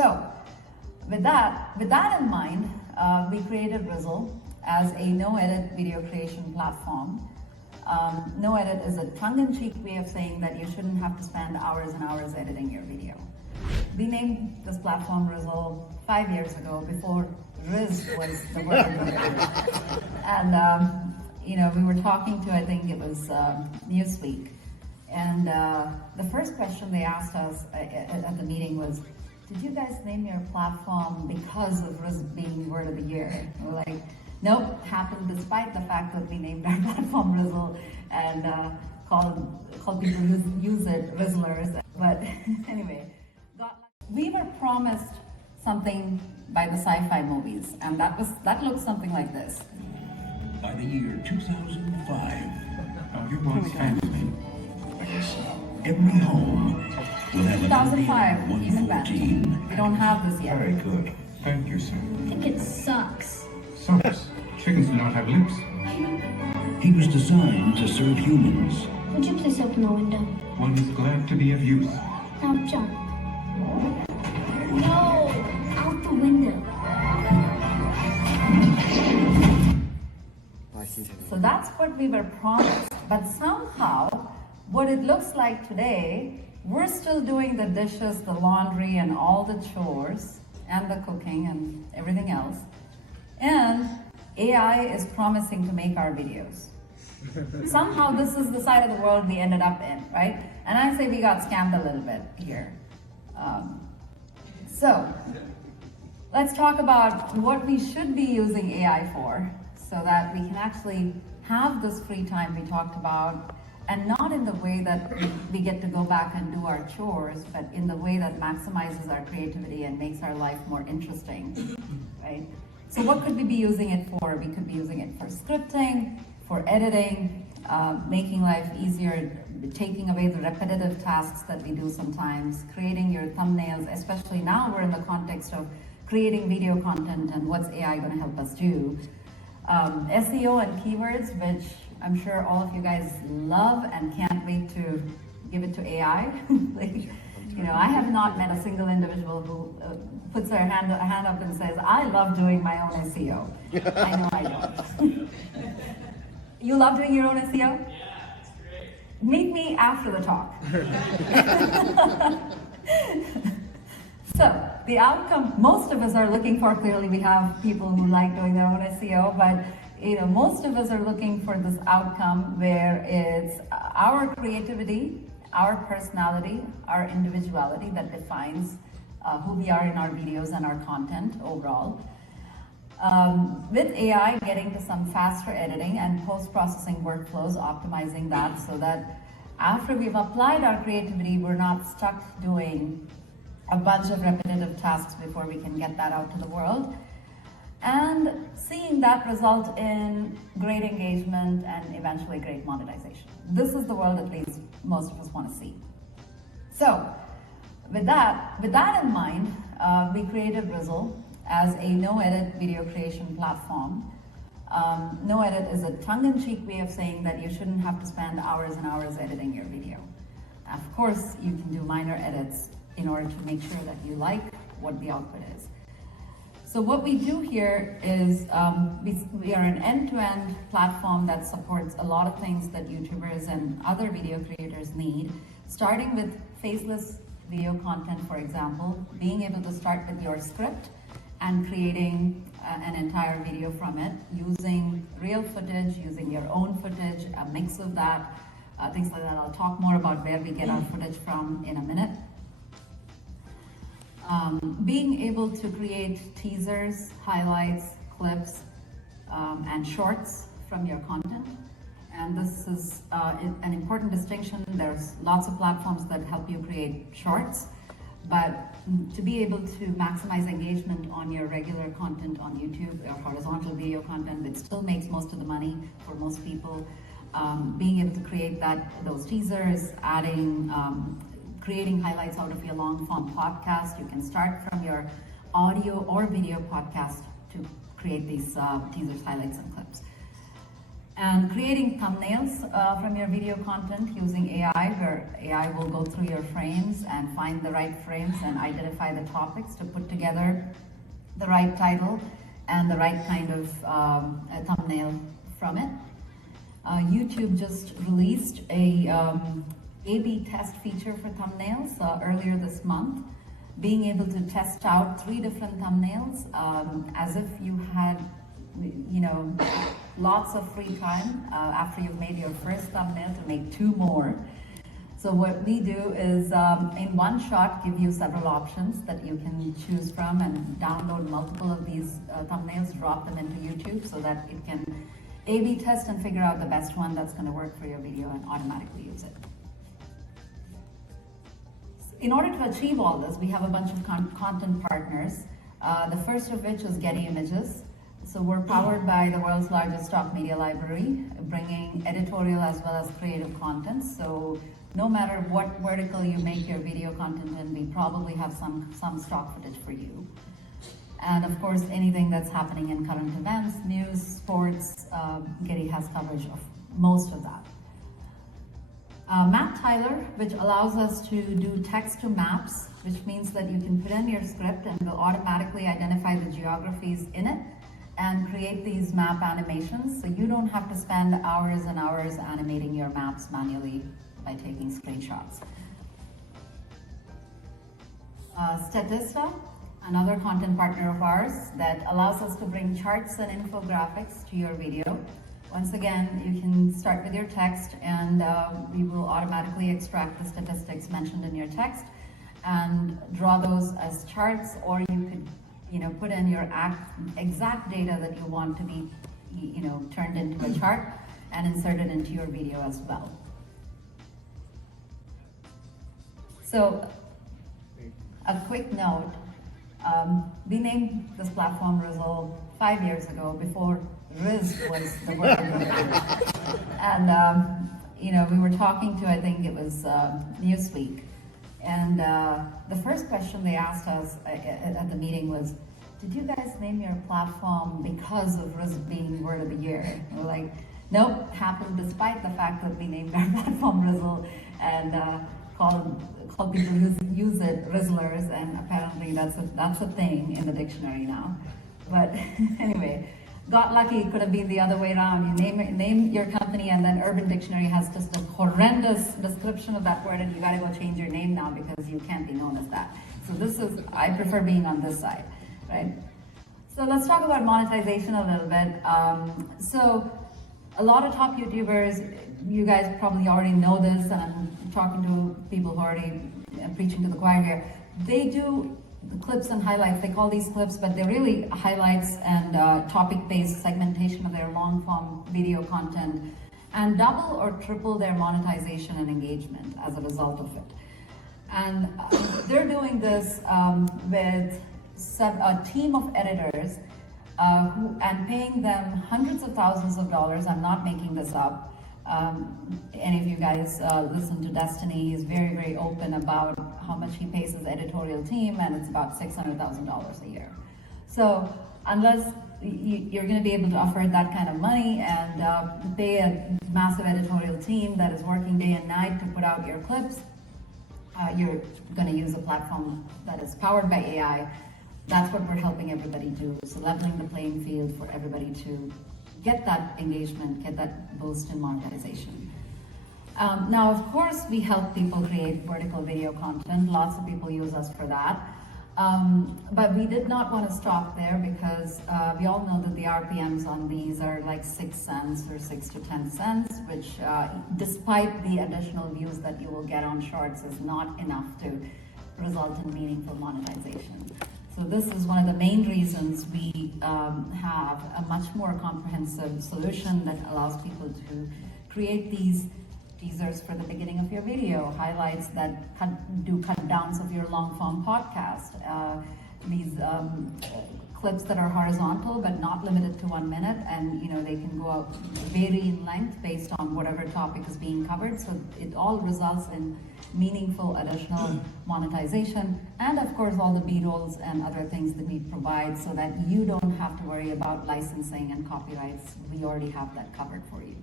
So with that in mind, we created Rizzle as a no-edit video creation platform. No edit is a tongue-in-cheek way of saying that you shouldn't have to spend hours and hours editing your video. We named this platform Rizzle 5 years ago, before Riz was the word. And we were talking to, I think it was Newsweek, and the first question they asked us at the meeting was, did you guys name your platform because of Riz being word of the year? And we're like, nope, happened despite the fact that we named our platform Rizzle and called people who use it Rizzlers. But anyway, we were promised something by the sci-fi movies, and that looks something like this. By the year 2005, your once family, every home will have 2005, an even better. 114. We don't have this yet. Very good. Thank you, sir. I think it sucks. Sucks. Chickens do not have lips. He was designed to serve humans. Would you please open the window? One is glad to be of use. Now, jump. No! Out the window. So that's what we were promised. But somehow, what it looks like today, we're still doing the dishes, the laundry, and all the chores, and the cooking, and everything else. And AI is promising to make our videos. Somehow this is the side of the world we ended up in, right? And I say we got scammed a little bit here. So let's talk about what we should be using AI for, so that we can actually have this free time we talked about, and not in the way that we get to go back and do our chores, but in the way that maximizes our creativity and makes our life more interesting, right? So what could we be using it for? We could be using it for scripting, for editing, making life easier, taking away the repetitive tasks that we do sometimes, creating your thumbnails, especially now we're in the context of creating video content and what's AI going to help us do. SEO and keywords, which I'm sure all of you guys love and can't wait to give it to AI. I have not met a single individual who puts their hand up and says, I love doing my own SEO. I know I don't. You love doing your own SEO? Yeah, it's great. Meet me after the talk. So the outcome most of us are looking for, clearly we have people who like doing their own SEO, but most of us are looking for this outcome where it's our creativity, our personality, our individuality that defines who we are in our videos and our content overall. With AI, getting to some faster editing and post-processing workflows, optimizing that so that after we've applied our creativity, we're not stuck doing a bunch of repetitive tasks before we can get that out to the world. And seeing that result in great engagement and eventually great monetization. This is the world at least most of us want to see. So with that in mind, we created Rizzle as a no-edit video creation platform. No edit is a tongue-in-cheek way of saying that you shouldn't have to spend hours and hours editing your video. Of course, you can do minor edits in order to make sure that you like what the output is. So what we do here is we are an end-to-end platform that supports a lot of things that YouTubers and other video creators need, starting with faceless video content, for example, being able to start with your script and creating an entire video from it, using real footage, using your own footage, a mix of that, things like that. I'll talk more about where we get our footage from in a minute. Being able to create teasers, highlights, clips, and shorts from your content. And this is an important distinction. There's lots of platforms that help you create shorts, but to be able to maximize engagement on your regular content on YouTube or horizontal video content, it still makes most of the money for most people. Being able to create those teasers, creating highlights out of your long form podcast. You can start from your audio or video podcast to create these teasers, highlights, and clips. And creating thumbnails from your video content using AI, where AI will go through your frames and find the right frames and identify the topics to put together the right title and the right kind of a thumbnail from it. YouTube just released a A/B test feature for thumbnails earlier this month, being able to test out 3 different thumbnails as if you had, you know, lots of free time after you've made your first thumbnail to make 2 more. So what we do is in one shot give you several options that you can choose from and download multiple of these thumbnails, drop them into YouTube so that it can A/B test and figure out the best one that's going to work for your video and automatically use it. In order to achieve all this, we have a bunch of content partners, the first of which is Getty Images. So we're powered by the world's largest stock media library, bringing editorial as well as creative content. So no matter what vertical you make your video content in, we probably have some stock footage for you. And of course, anything that's happening in current events, news, sports, Getty has coverage of most of that. Map Tiler, which allows us to do text to maps, which means that you can put in your script and will automatically identify the geographies in it and create these map animations. So you don't have to spend hours and hours animating your maps manually by taking screenshots. Statista, another content partner of ours that allows us to bring charts and infographics to your video. Once again, you can start with your text and we will automatically extract the statistics mentioned in your text and draw those as charts, or you could, you know, put in your exact data that you want to be, you know, turned into a chart and insert it into your video as well. So, a quick note, we named this platform Rizzle 5 years ago, before Riz was the word. And, you know, we were talking to, I think it was Newsweek, and the first question they asked us at the meeting was, did you guys name your platform because of Riz being word of the year? And we're like, nope, happened despite the fact that we named our platform Rizzle and called people who use it Rizzlers, and apparently that's a thing in the dictionary now. But anyway, got lucky, it could have been the other way around. You name your company and then Urban Dictionary has just a horrendous description of that word and you gotta go change your name now because you can't be known as that. So I prefer being on this side, right? So let's talk about monetization a little bit. So a lot of top YouTubers, you guys probably already know this, and I'm talking to people who are already preaching to the choir here. They do clips and highlights. They call these clips, but they're really highlights and topic-based segmentation of their long-form video content, and double or triple their monetization and engagement as a result of it. And they're doing this with a team of editors and paying them hundreds of thousands of dollars. I'm not making this up. Any of you guys listen to Destiny, he's very, very open about how much he pays his editorial team, and it's about $600,000 a year. So unless you're going to be able to afford that kind of money and pay a massive editorial team that is working day and night to put out your clips, you're going to use a platform that is powered by AI. That's what we're helping everybody do. So leveling the playing field for everybody to get that engagement, get that boost in monetization. Now, of course, we help people create vertical video content. Lots of people use us for that. But we did not want to stop there because we all know that the RPMs on these are like 6 cents or 6 to 10 cents, which despite the additional views that you will get on shorts is not enough to result in meaningful monetization. So this is one of the main reasons we have a much more comprehensive solution that allows people to create these teasers for the beginning of your video, highlights that do cut downs of your long form podcast, these clips that are horizontal but not limited to 1 minute, and they can go up, vary in length based on whatever topic is being covered. So it all results in meaningful additional monetization, and of course all the B-rolls and other things that we provide so that you don't have to worry about licensing and copyrights. We already have that covered for you.